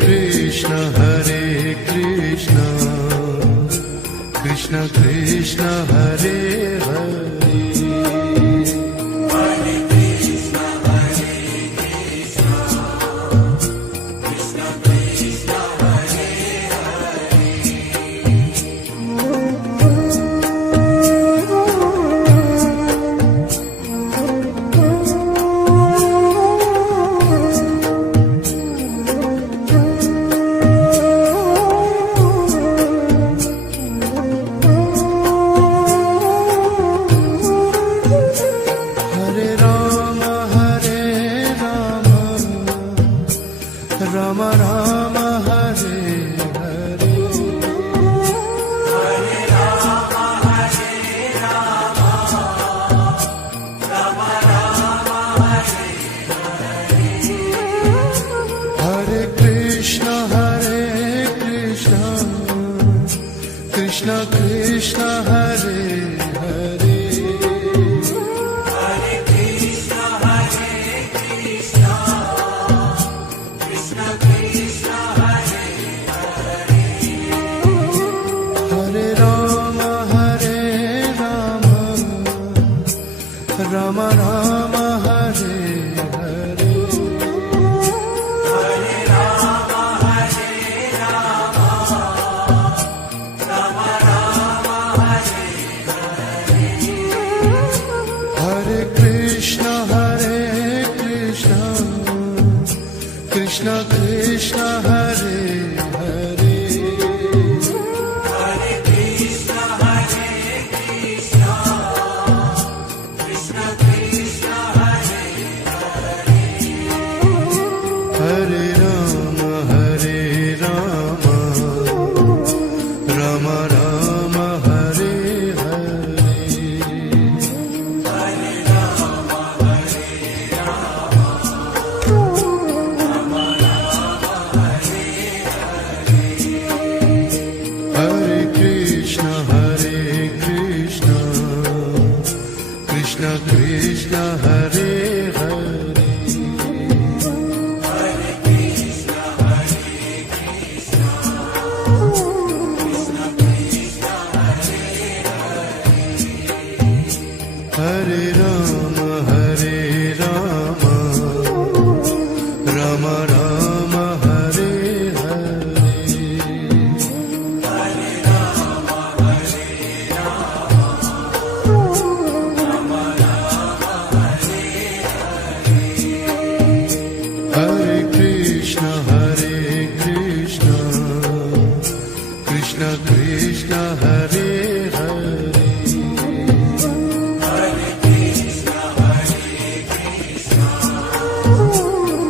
Krishna Krishna Krishna Hare Hare. Ram Ram Hare Hare, Hare Ram Hare Ram, Ram Ram Hare Hare. Hare Krishna Krishna Krishna Hare Hare. Hare Krishna Krishna Krishna Hare Hare. Hare Ram Ram Ram Hare Hare. Hare Ram Hare Ram, Ram Ram Hare Hare. Hare Krishna Krishna Krishna Hare Hare. Hare Krishna Krishna Krishna Hare Hare. Hare Ram Ram Ram Hare Hare. Hare Ram Hare Ram, Ram Ram Hare Hare. Hare Krishna Krishna Krishna Hare Hare. Hare Krishna Krishna Krishna Hare Hare. Hare Ram Ram Ram Hare Hare. Hare Ram Hare Ram, Ram Ram Hare Hare. Hare Krishna Krishna Krishna Hare Hare. Hare Krishna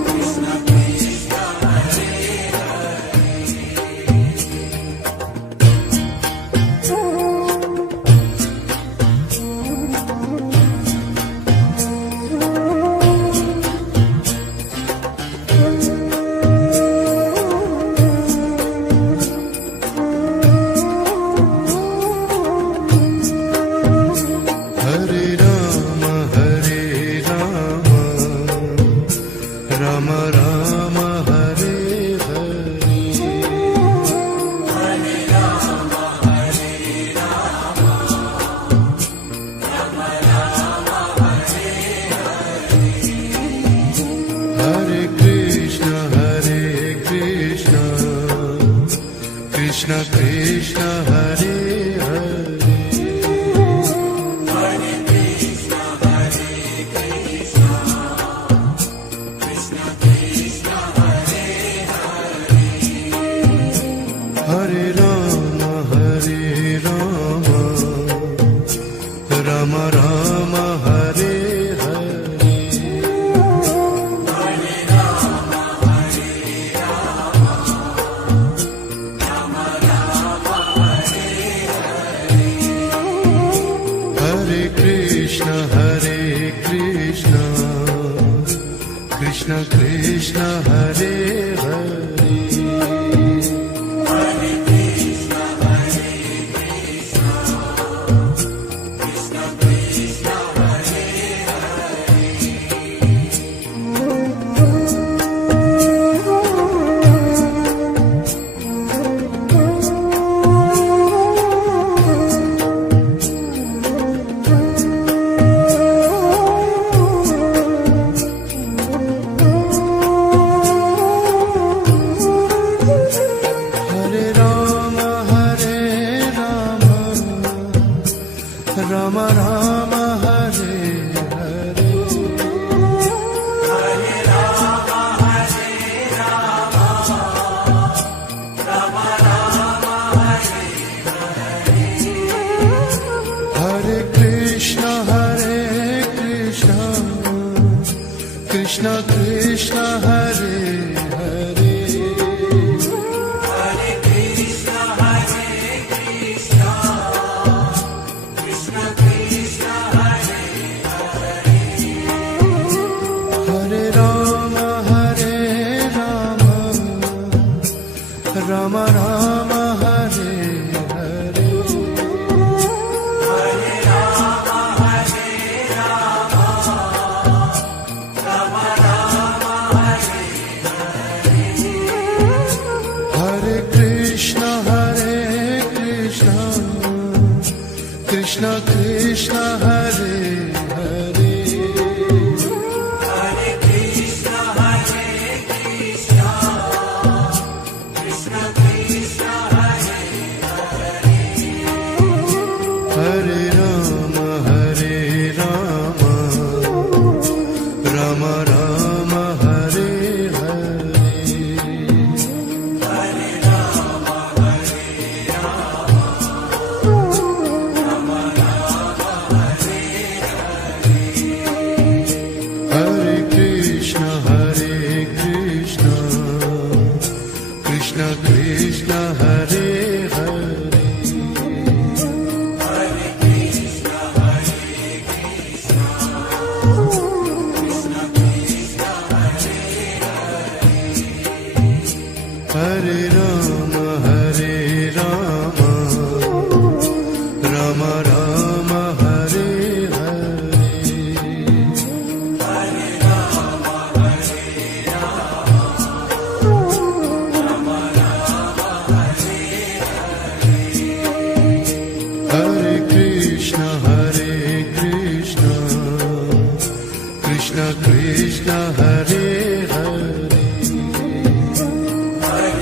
Krishna Krishna Hare Hare Ram Ram Ram Hare Hare. Hare Ram Hare Ram, Ram Ram Hare Hare. Hare Krishna Krishna Krishna Hare Hare. Hare Krishna Krishna Krishna Hare Hare. Hare Ram Ram Ram Hare Hare. Hare Ram Hare Ram, Ram Ram Hare Hare. Hare Krishna Krishna Krishna Hare Hare. Hare Krishna Rama Rama Hare Hare Hare Krishna Krishna Krishna Hare Hare Hare Rama Rama Rama Hare Hare Hare Krishna Krishna Krishna Hare Hare Hare Rama Rama Rama Hare Hare Hare Krishna Krishna Krishna Hare Hare Hare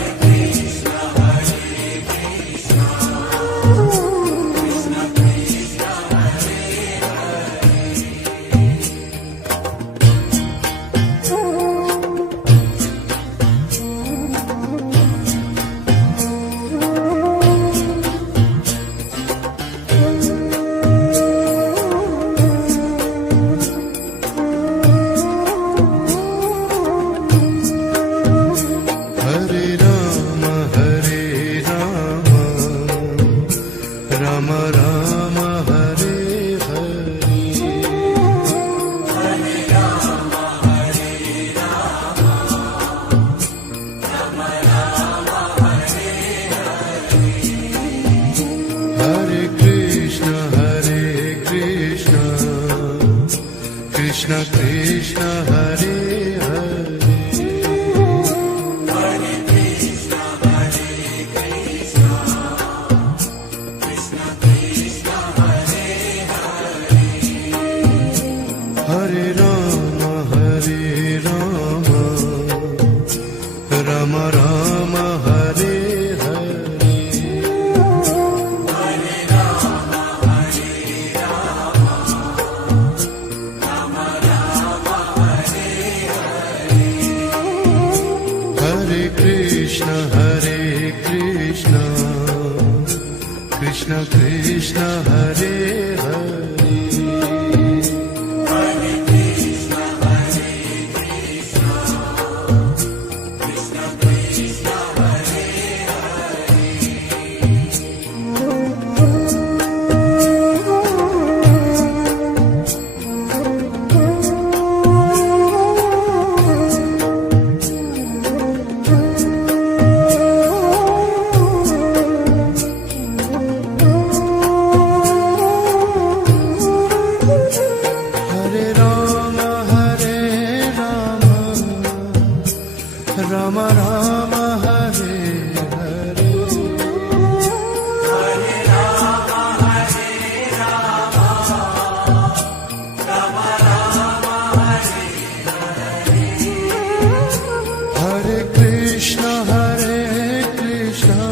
Rama Rama Rama Hare Hare Hare Krishna Krishna Krishna Hare Hare Hare Rama Rama Rama Hare Hare Hare Krishna Krishna Krishna Hare Hare Rama Rama Hare Hare Hare Krishna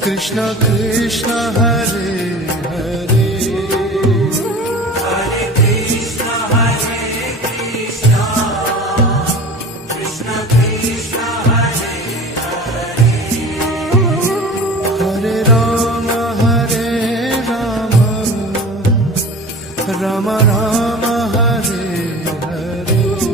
Krishna Krishna Hare Hare Hare Rama Rama Rama Hare Hare Hare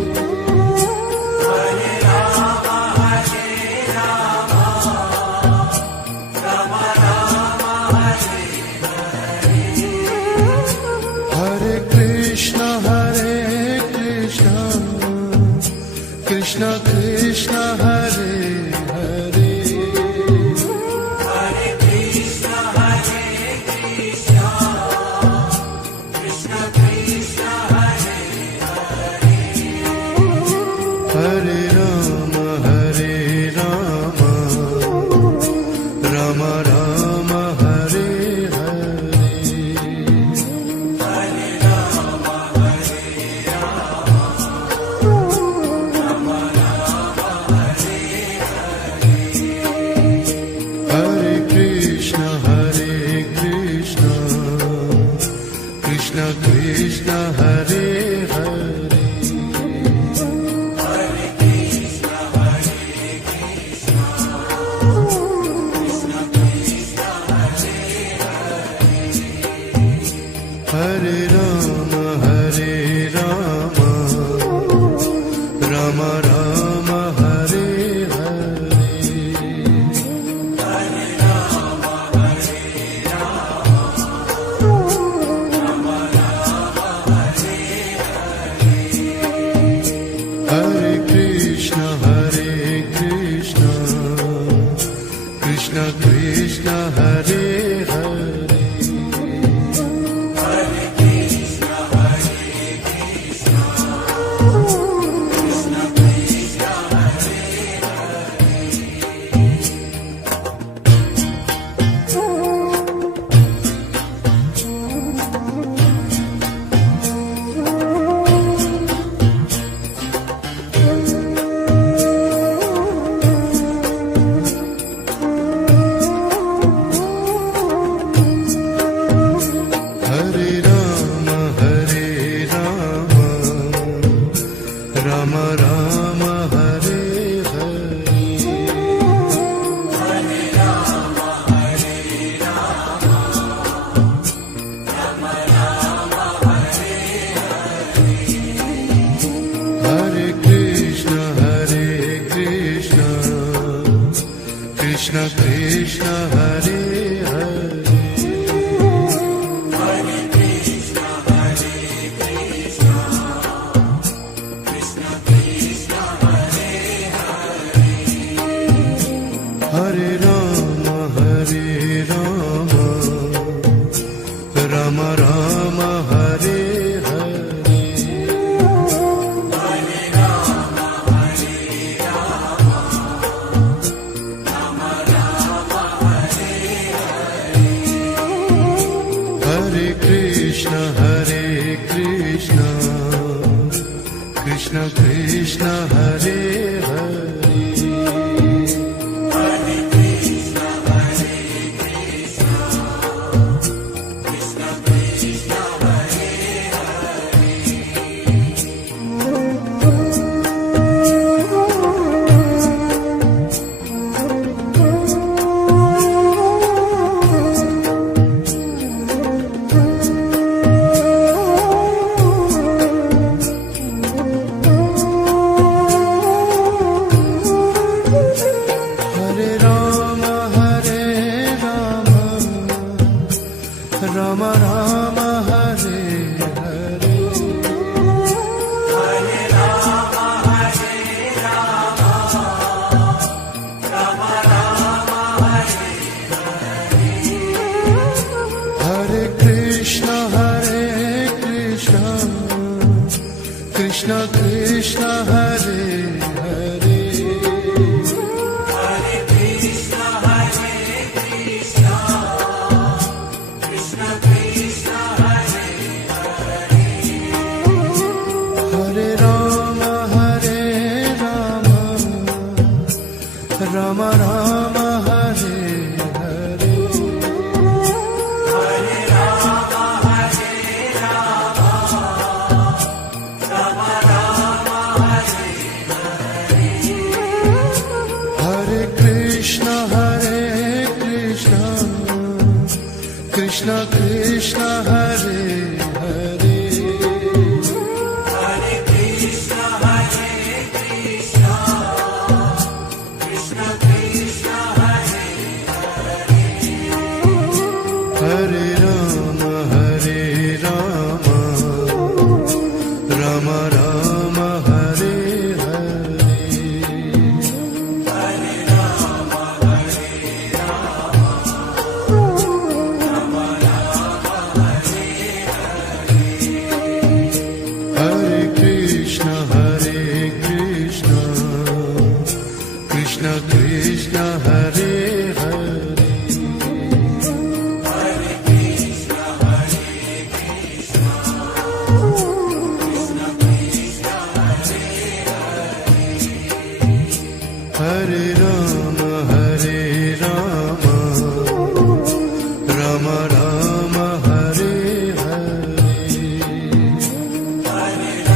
Krishna Krishna Hare Hare Hare Krishna, Hare Krishna, Krishna Krishna, Hare Hare Rama Hare Rama Rama Rama Hare Hare Hare Rama, Hare Rama, Rama Rama, Hare Hare Krishna Krishna Krishna Hare Hare Hare Krishna, Hare Krishna, Krishna Krishna, Hare Hare Rama Hare Rama Rama Rama Hare Hare Hare Rama, Hare Rama, Rama Rama, Hare Hare Krishna Krishna Krishna Hare Hare Hare Krishna, Hare Krishna, Krishna Krishna, Hare Hare Rama Hare Rama Rama Rama Hare Hare Hare Rama, Hare Rama, Rama Rama, Hare Hare Krishna Krishna Krishna Hare Hare Hare Krishna, Hare Krishna, Krishna Krishna, Hare Hare Rama Hare Rama Rama Rama Hare Hare Hare Rama, Hare Rama, Rama Rama, Hare Hare Krishna Krishna Krishna Hare Hare Hare Krishna, Hare Krishna, Krishna Krishna, Hare Hare Rama Hare Rama Rama Rama Hare Hare Hare Rama, Hare Rama, Rama Rama, Hare Hare Hare Krishna, Hare Krishna, Krishna Krishna, Hare Hare Hare Rama, Hare Rama, Rama Rama, Hare Hare Hare Krishna, Hare Krishna, Krishna Krishna, Hare Hare Hare Rama, Hare Rama, Rama Rama, Hare Hare Hare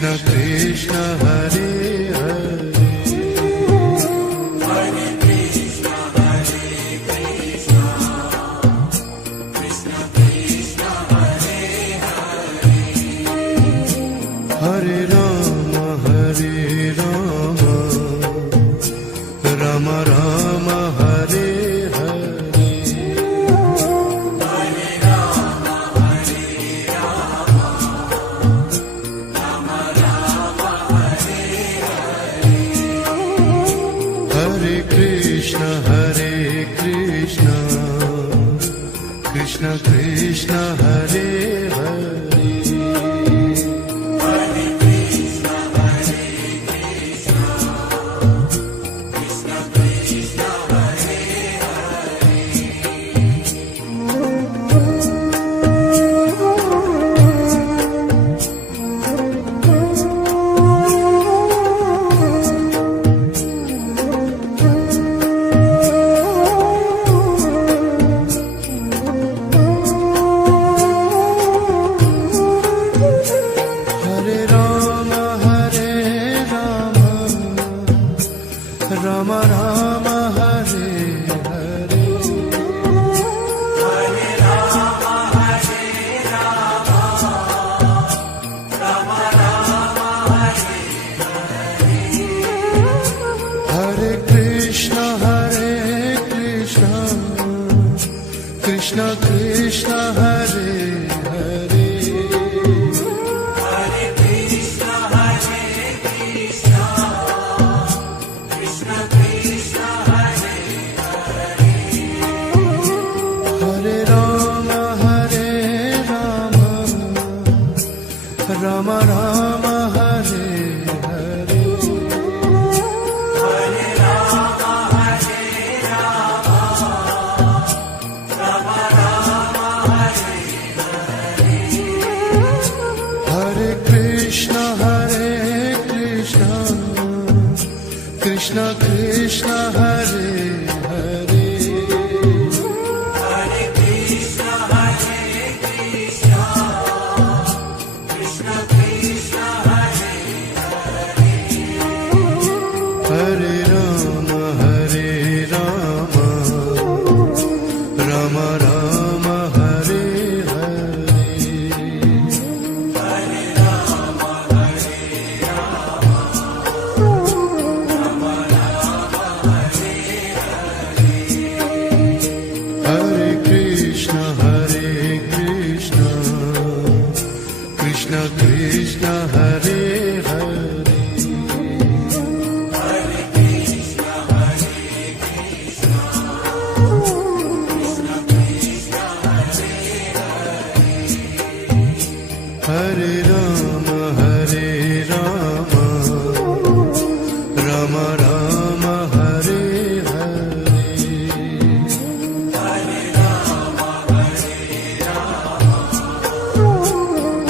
Krishna Krishna Hare Hare Hare Krishna, Hare Krishna, Krishna Krishna, Hare Hare. Hare Rama Hare Rama Rama Rama Hare Hare Hare Rama, Hare Rama, Rama Rama, Hare Hare. Hare Krishna Krishna Krishna Hare Hare Hare Krishna, Hare Krishna, Krishna Krishna, Hare Hare Rama Hare Rama Rama Rama Hare Hare Hare Rama, Hare Rama, Rama Rama, Hare Hare Krishna Krishna Krishna Hare Hare Hare Krishna, Hare Krishna, Krishna Krishna, Hare Hare Rama Hare Rama Rama Rama Hare Hare Hare Rama, Hare Rama, Rama Rama, Hare Hare Krishna Krishna Krishna Hare Hare Hare Krishna, Hare Krishna, Krishna Krishna, Hare Hare Rama Rama Rama Hare Hare Hare Rama, Hare Rama, Rama Rama, Hare Hare Krishna Krishna Krishna Hare Hare Hare Krishna, Hare Krishna, Krishna Krishna, Hare Hare Rama Rama Rama Hare Hare Hare Rama, Hare Rama,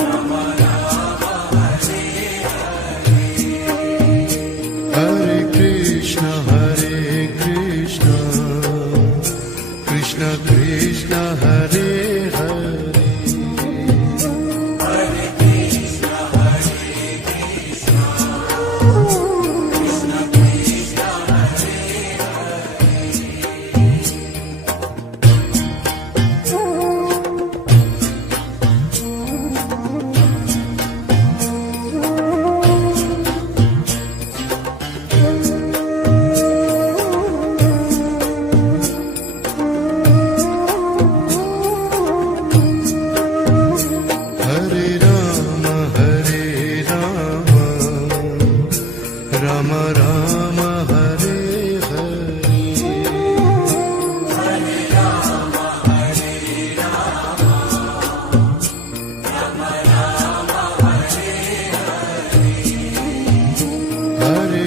Rama Rama, Hare Hare Krishna Krishna Krishna Hare Hare Hare Krishna, Hare Krishna, Krishna Krishna, Hare Hare Rama Rama Rama Hare Hare Hare Rama, Hare Rama, Rama Rama, Hare Hare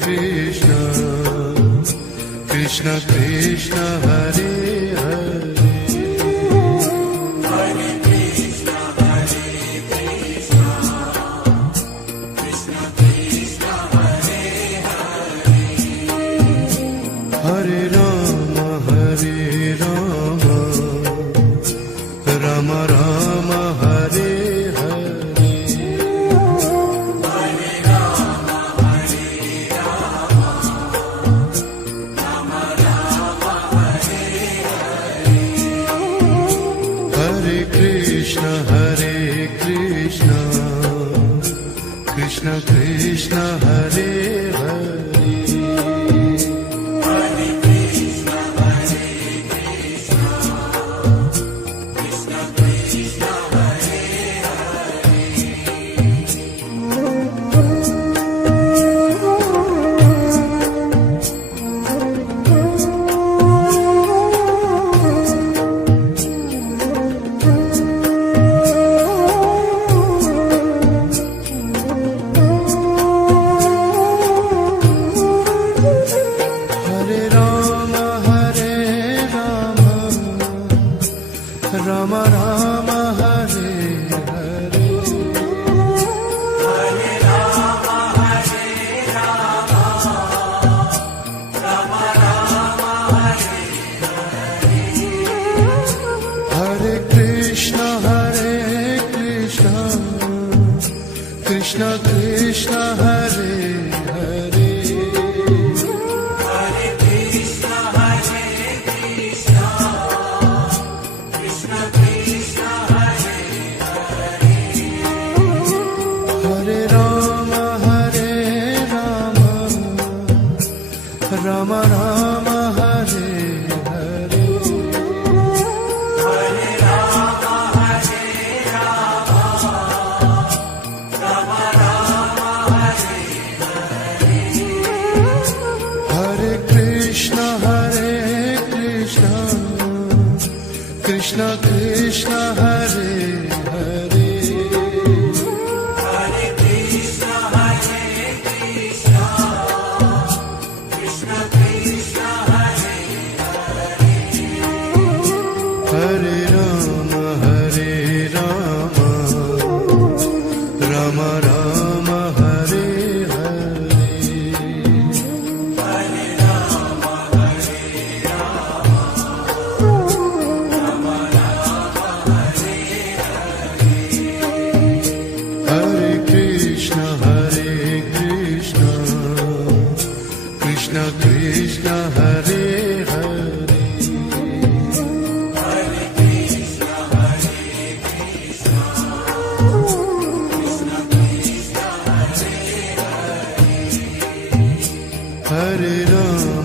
Krishna Krishna Krishna Hare Hare Hare Krishna, Hare Krishna, Krishna Krishna, Hare Hare Rama Rama Rama Hare Hare Krishna Hare Hare Hare Krishna, Hare Krishna, Krishna Krishna, Hare Hare Ram Ram Ram Hare Hare Hare Rama, Hare Rama, Rama Rama, Hare Hare Krishna Krishna Krishna Hare Hare Hare Krishna, Hare Krishna, Krishna Krishna, Hare Hare Ram Ram Ram Hare Hare Hare Rama, Hare Rama, Rama Rama, Hare Hare Krishna Krishna Krishna Hare Hare Hare Krishna, Hare Krishna, Krishna Krishna, Hare Hare Ram Ram Ram Hare Hare Hare Rama, Hare Rama, Rama Rama, Hare Hare Krishna Krishna Krishna Hare Hare Hare Krishna, Hare Krishna, Krishna Krishna, Hare Hare Ram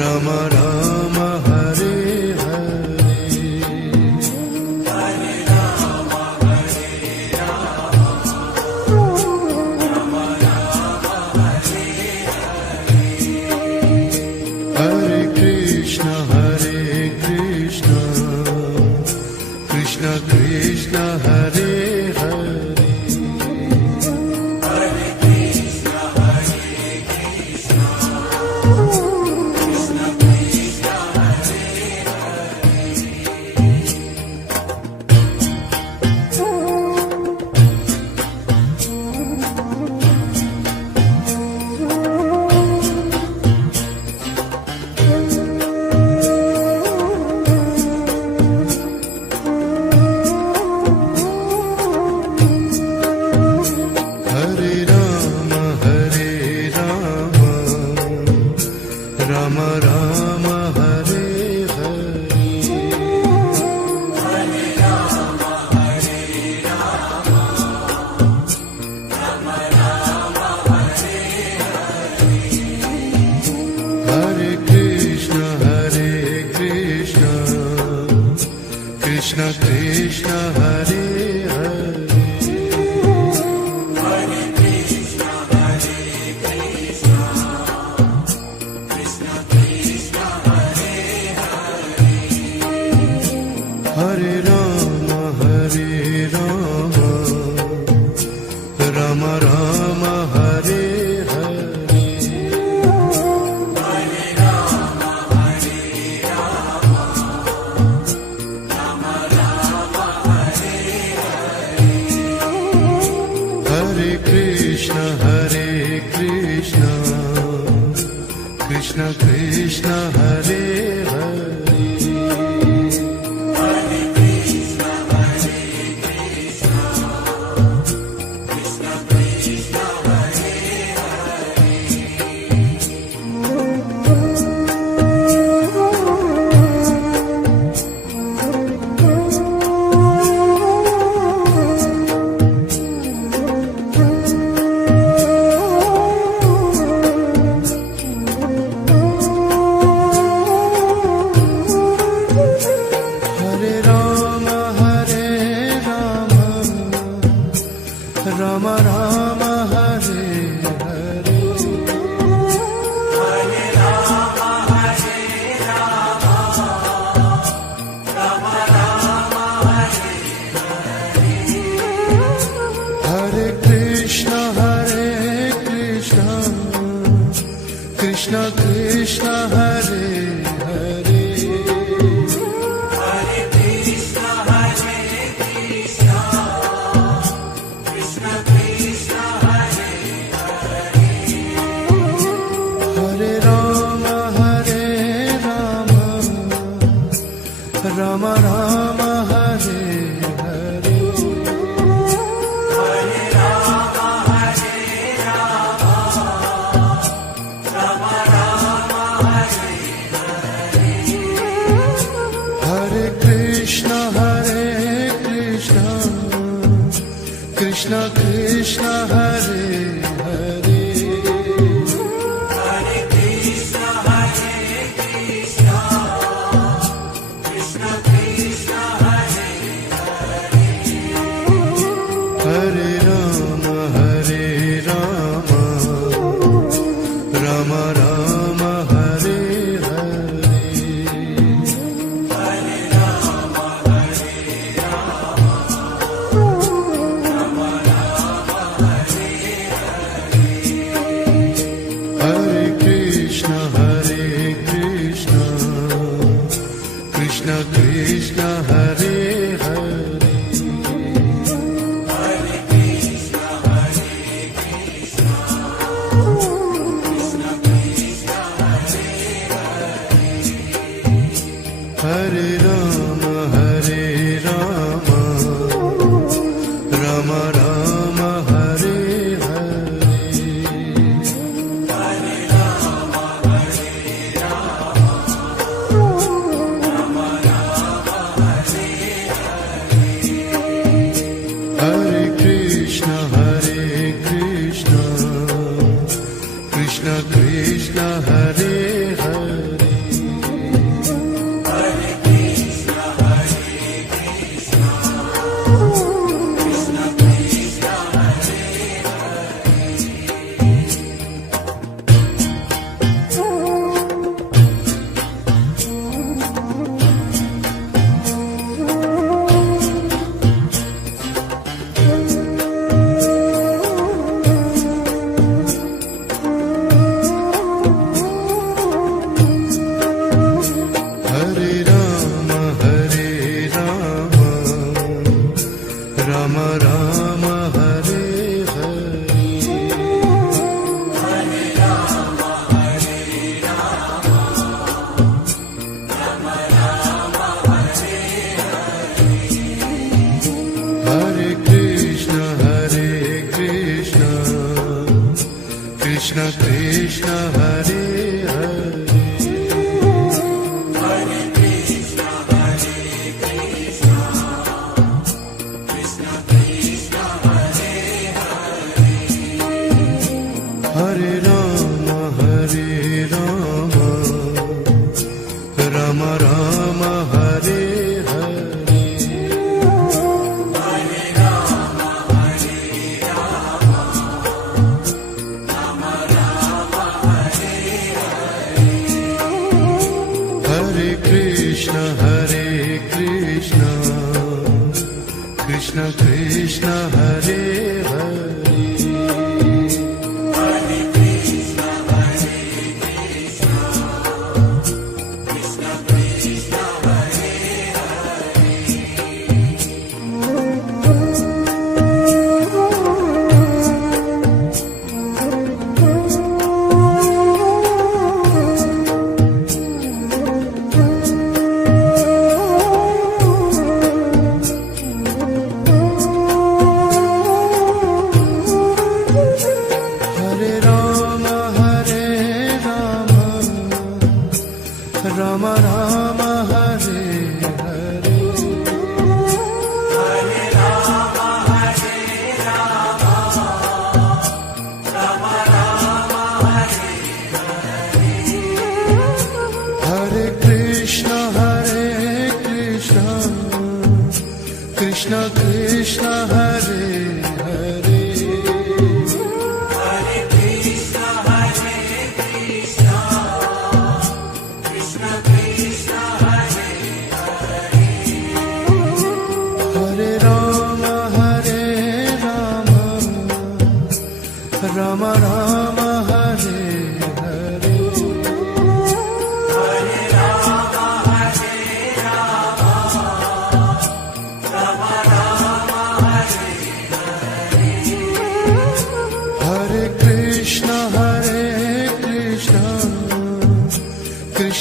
Ram Ram Hare Hare Hare Rama, Hare Rama, Rama Rama, Hare Hare Krishna Krishna Krishna Hare Hare Hare Krishna, Hare Krishna, Krishna Krishna, Hare Hare Ram Ram Ram Hare Hare Hare Rama, Hare Rama, Rama Rama, Hare Hare Krishna Krishna Krishna Hare Hare Hare Krishna, Hare Krishna, Krishna Krishna, Hare Hare Ram Ram Ram Hare Hare Hare Rama, Hare Rama, Rama Rama, Hare Hare Krishna Krishna Krishna Hare Hare Hare Krishna, Hare Krishna, Krishna Krishna, Hare Krishna Krishna Hare Hare Hare Krishna, Hare Krishna, Krishna Krishna, Hare Hare, Hare Ram Ram Ram Hare Hare Hare Rama, Hare Rama, Rama Rama, Hare Hare Krishna Krishna Krishna Hare Hare Hare Krishna, Hare Krishna, Krishna Krishna, Hare Hare Ram Ram Ram Hare Hare Hare Rama, Hare Rama, Rama Rama, Hare Hare Krishna Krishna Krishna Hare Hare Hare Krishna, Hare Krishna, Krishna Krishna, Hare Hare Ram Ram Ram Hare Hare Hare Rama, Hare Rama, Rama Rama, Hare Hare Krishna Krishna Krishna Hare Hare Hare Krishna, Hare Krishna, Krishna Krishna, Hare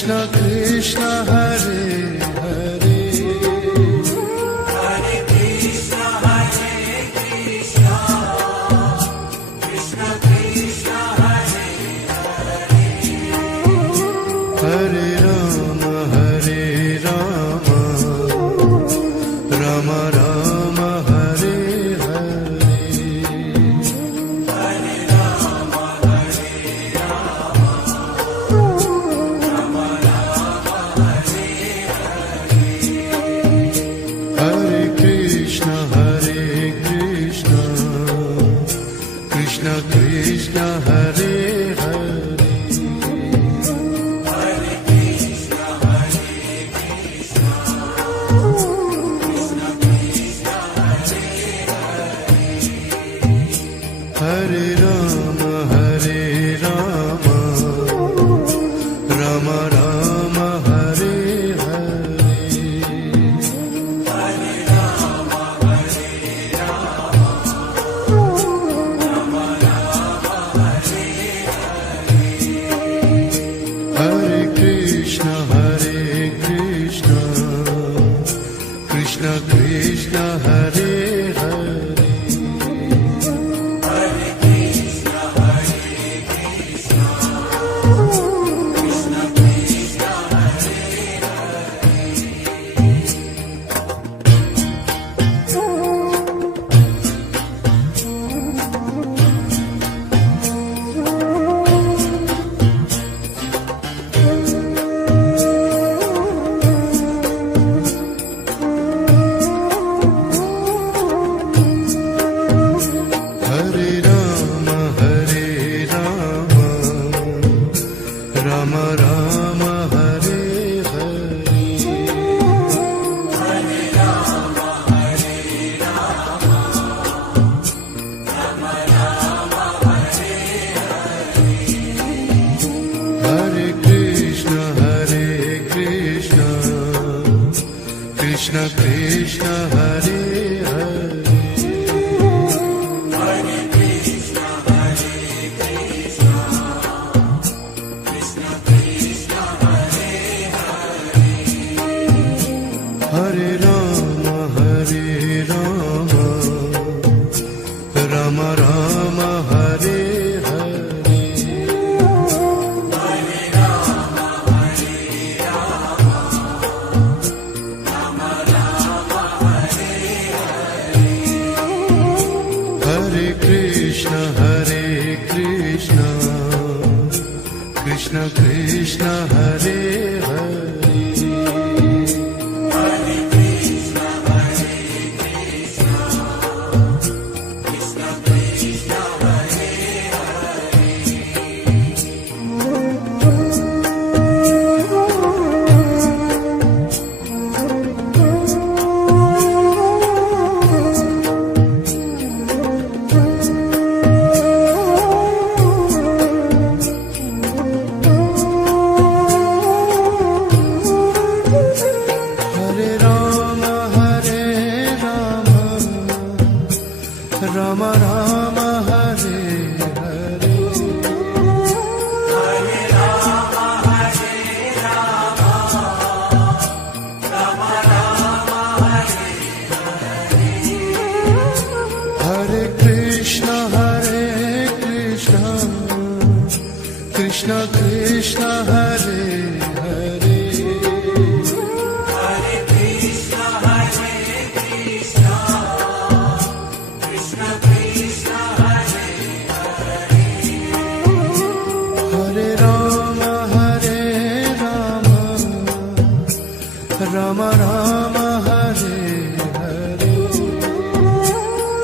Krishna Krishna Hare Hare Hare Krishna Hare Krishna Krishna Krishna Hare Hare Rama Rama Rama Hare Hare Hare Rama Hare Rama Rama Rama Hare Hare Krishna Krishna Krishna Hare Hare Hare Krishna Hare Krishna Krishna Krishna Hare Hare Rama Rama Rama Hare Hare Hare Rama Hare Rama Rama Rama Hare Hare Krishna Krishna Krishna Hare Hare Hare Krishna Hare Krishna Krishna Krishna Hare Hare Rama Rama Rama Hare Hare Hare Rama Hare Rama Rama Rama Hare Hare Krishna Krishna Krishna Hare Hare Hare Krishna Hare Krishna Krishna Krishna Hare Hare Rama Rama Rama Hare Hare Hare Rama Hare Rama Rama Rama Hare Hare Krishna Krishna Krishna Hare Hare Hare Krishna Hare Krishna Krishna Krishna Hare Hare Rama Rama Rama Hare Hare Hare Rama Hare Rama Rama Rama Hare Hare Krishna Krishna Krishna Hare Hare Hare Krishna Hare Krishna Krishna Krishna Hare Hare Rama Rama Rama Hare Hare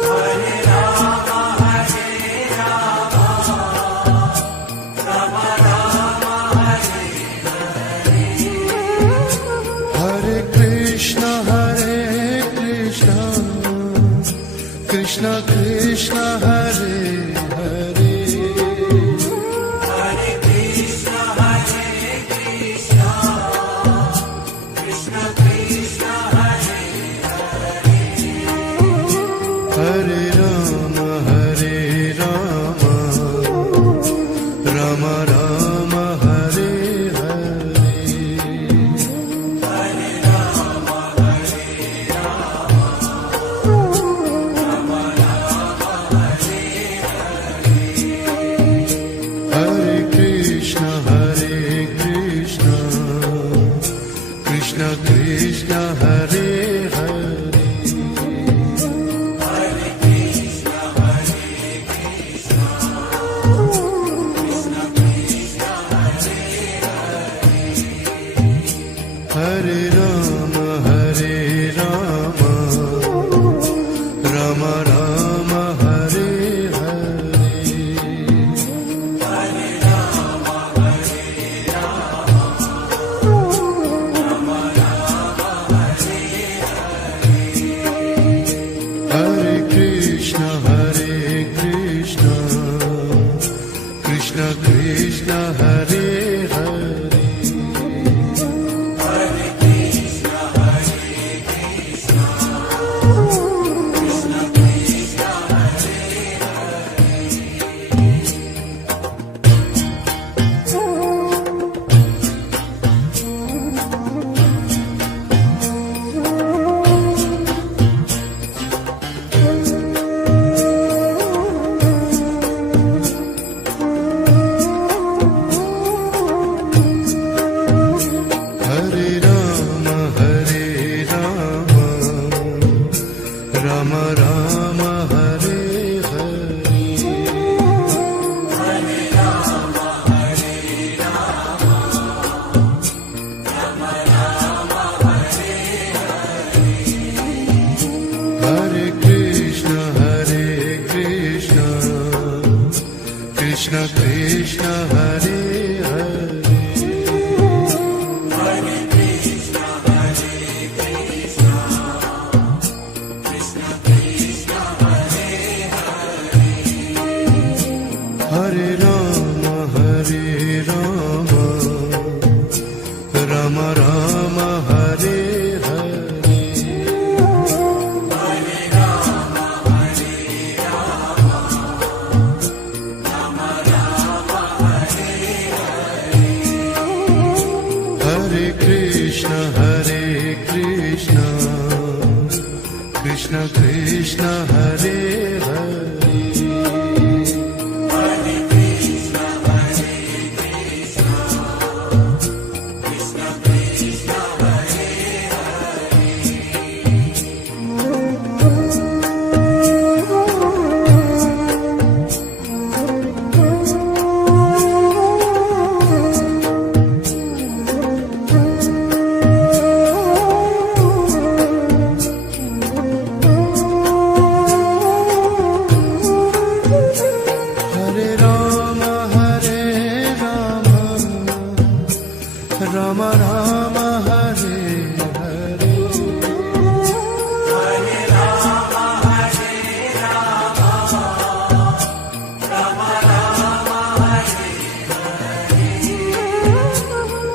Hare Rama Hare Rama Rama Rama Hare Hare Krishna Krishna Krishna Hare Hare Hare Krishna Hare Krishna Krishna Krishna Hare Hare Rama Rama Rama Hare Hare Hare Rama, Rama Rama, Hare Hare. Hare Krishna, Krishna Krishna, Hare Hare. Hare Rama, Rama Rama, Hare Hare. Hare Krishna, Krishna Krishna, Hare Hare. Hare Rama, Rama Rama, Hare Hare. Hare Krishna, Krishna Krishna, Hare Hare. Hare Rama, Rama Rama, Hare Hare.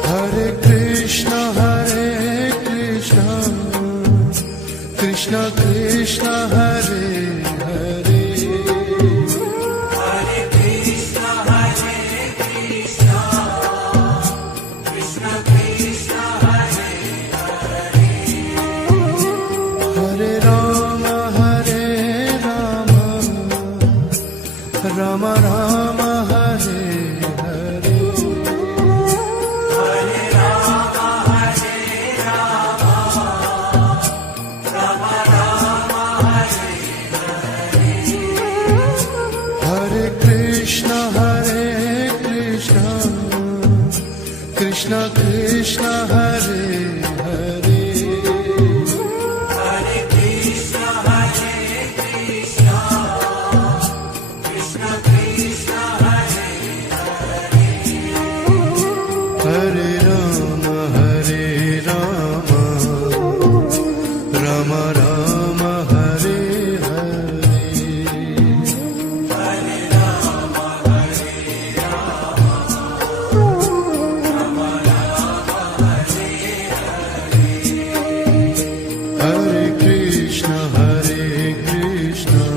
Hare Krishna, Krishna Krishna, Hare Hare. Hare Rama, Rama Rama, Hare Hare. Hare Krishna, Krishna Krishna, Hare Hare. Hare Rama, Rama Rama, Hare Hare. Hare Krishna,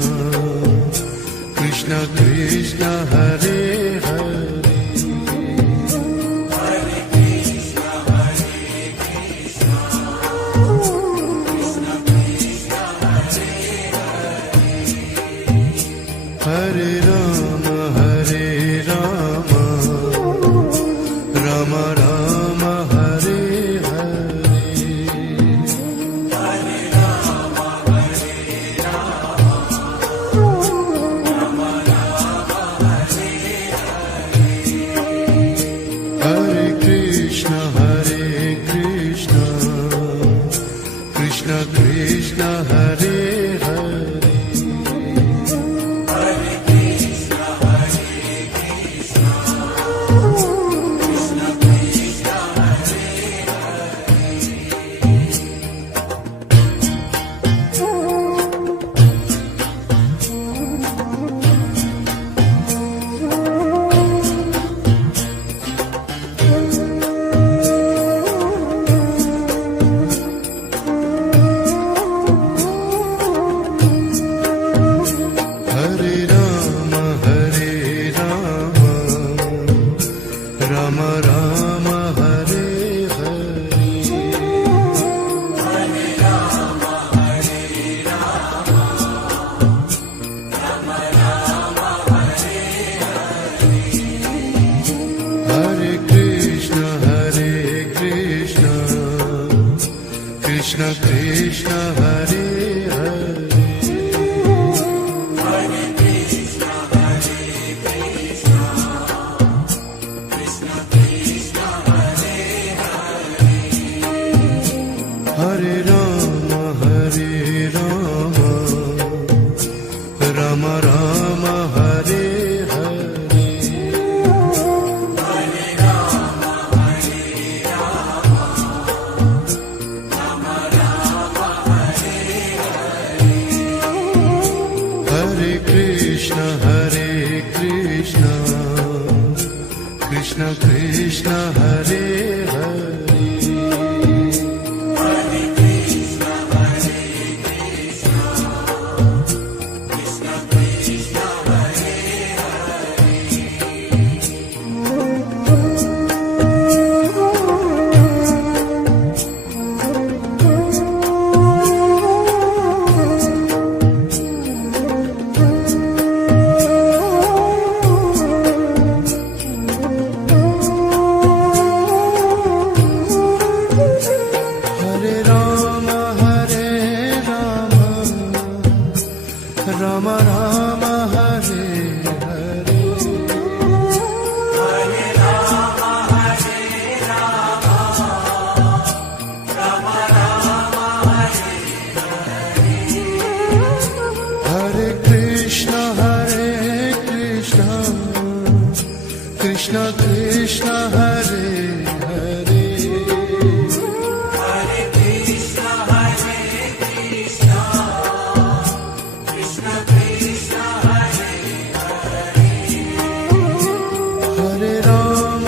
Krishna Krishna, Hare Hare. Ram Ram Hare Hare Hare Ram Hare Ram Ram Ram Hare Hare Hare Krishna Krishna Krishna Hare Hare Hare Krishna Krishna Krishna Hare Hare Hare Ram Ram Ram Hare Hare Hare Ram Hare Ram Ram Ram Hare Hare Hare Krishna Krishna Krishna Hare Hare Hare Krishna Krishna Krishna Hare Hare Ram Ram Ram Hare Hare Hare Ram Hare Ram Ram Ram Hare Hare Krishna Krishna Krishna Hare Hare Hare Krishna Krishna Krishna Hare Hare Ram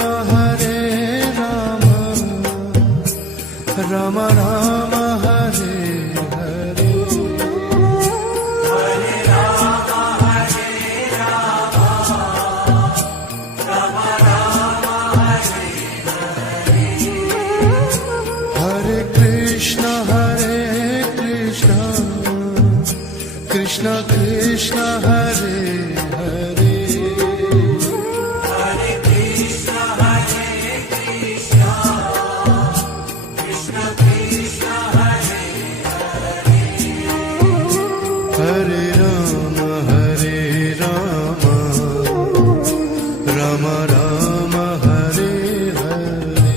Ram Ram Hare Hare Hare Ram Hare Ram Ram Ram Hare Hare Krishna Krishna Krishna Hare Hare Hare Krishna Krishna Krishna Hare Hare Ram Ram Ram Hare Hare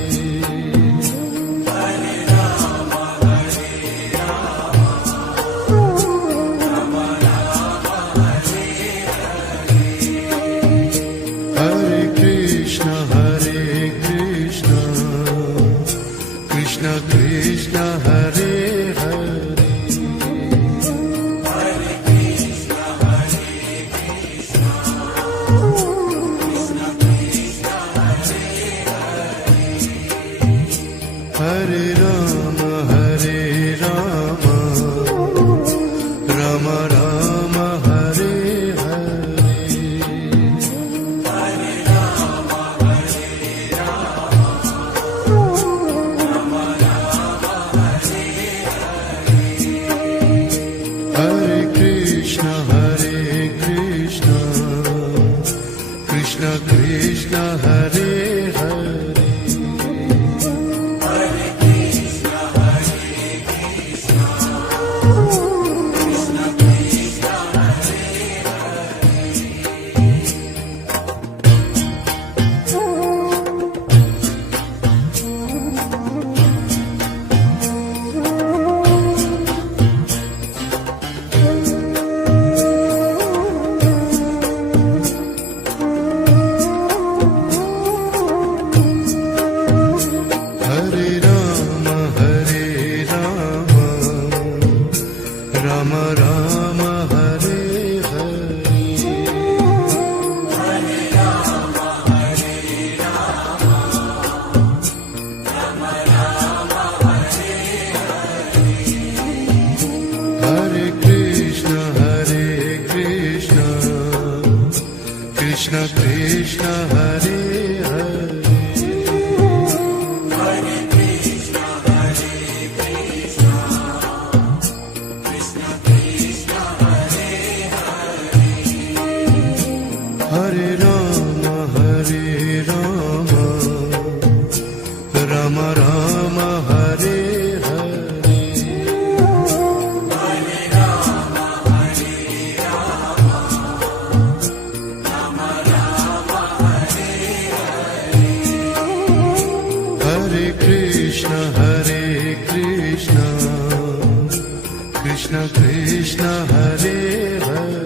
Hare Ram Hare Ram Ram Ram Hare Hare Krishna Krishna Krishna Hare Hare Hare Krishna Krishna Krishna Hare Hare Ram Ram Ram Hare Hare Hare Ram Hare Ram Ram Ram Hare Hare Krishna Krishna Krishna Hare Hare Hare Krishna Krishna Krishna Krishna Hare Hare Ram Ram Ram Hare Hare Hare Ram Hare Ram Ram Ram Hare Hare Krishna Krishna Krishna Hare Hare Hare Krishna, Krishna Krishna, Hare Hare.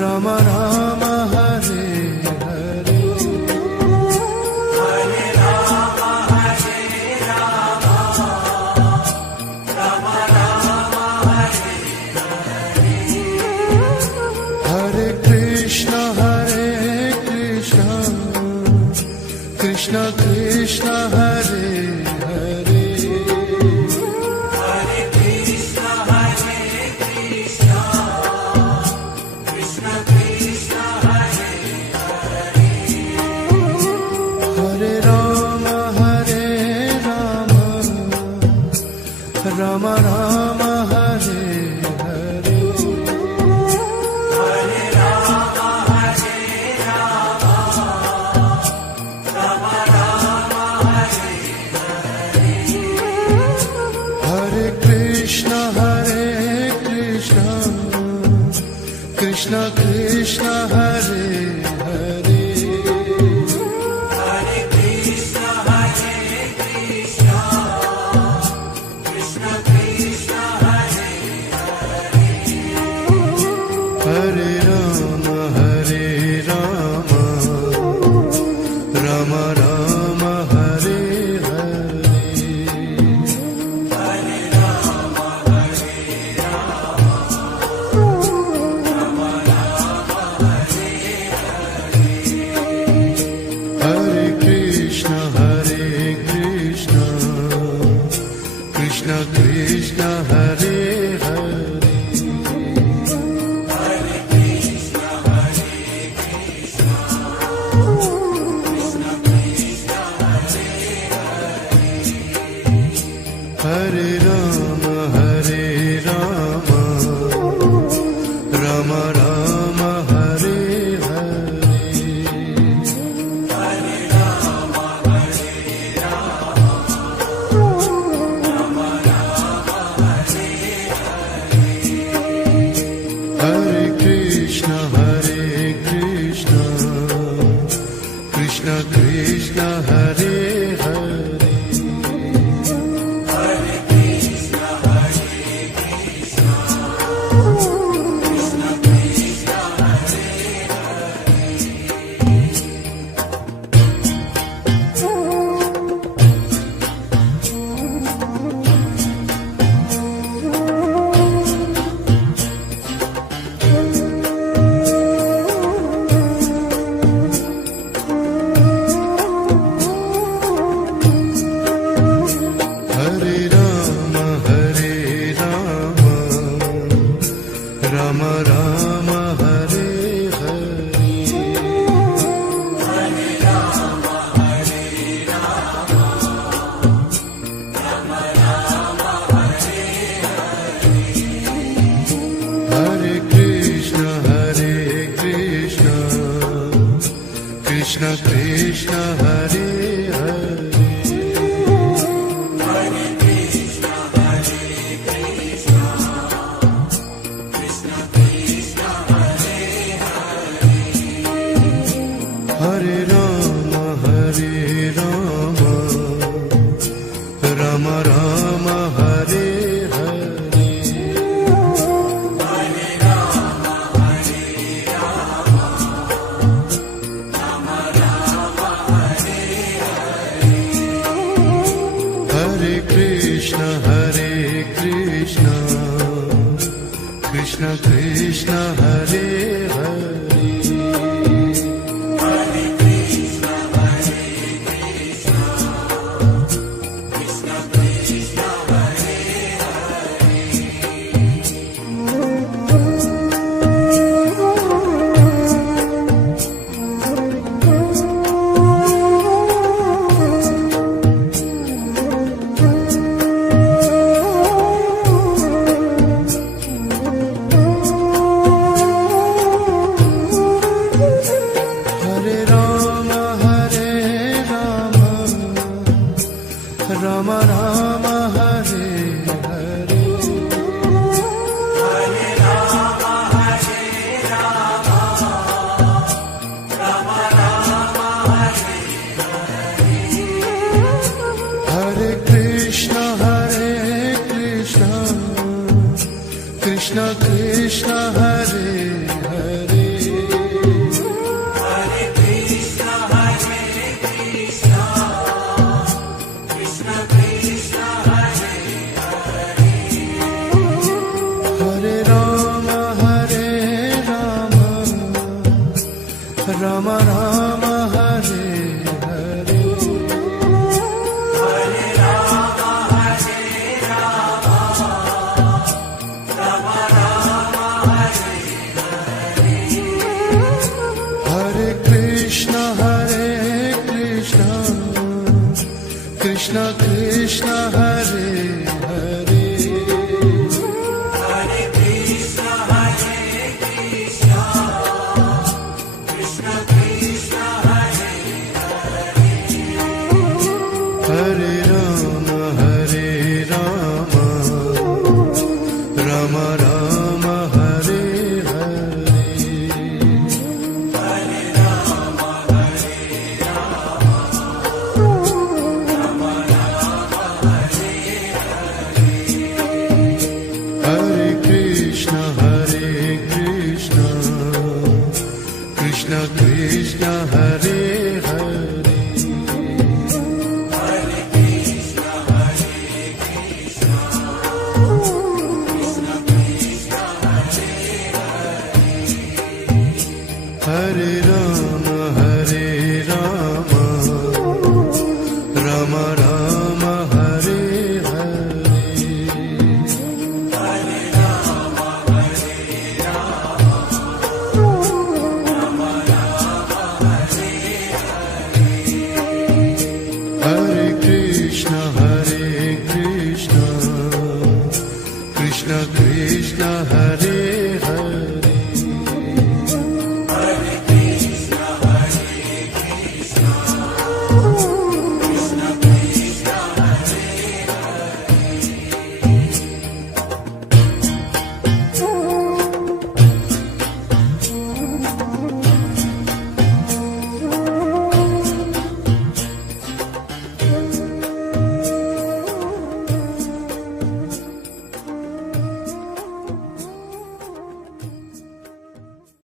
Rama Rama Hare Hare, Hare Rama Hare Rama, Rama Rama Hare Hare. Hare Krishna, Krishna Krishna, Hare Hare. Hare Krishna, Krishna Krishna, Hare Hare. Hare Rama, Rama Rama, Hare Hare. Hare Rama Hare Rama, Rama Rama Hare Hare. Hare Krishna, Krishna Krishna, Hare Hare. Hare Krishna, Krishna Krishna, Hare Hare. Hare Rama, Rama Rama, Hare Hare. Hare Rama Hare Rama, Rama Rama Hare Hare. Hare Krishna, Krishna Krishna, Hare Hare. Hare Krishna, Krishna Krishna, Hare Hare. Hare Rama, Rama Rama, Hare Hare. Hare Rama Hare Rama, Rama Rama Hare Hare. Hare Krishna, Krishna Krishna, Hare Hare. Hare Krishna, Krishna Krishna, Hare Hare Rama, Rama Rama, Hare Hare. Hare Rama Hare Rama, Rama Rama Hare Hare. Hare Krishna, Krishna Krishna, Hare Hare. Hare Krishna, Krishna Krishna Krishna, Hare Hare. Hare Rama, Rama Rama, Hare Hare. Hare Rama Hare Rama, Rama Rama Hare Rama Rama Hare Hare Hare Krishna Krishna Krishna Hare Hare Hare Rama Rama Rama Hare Hare Hare Krishna Krishna Krishna Hare Hare Hare Rama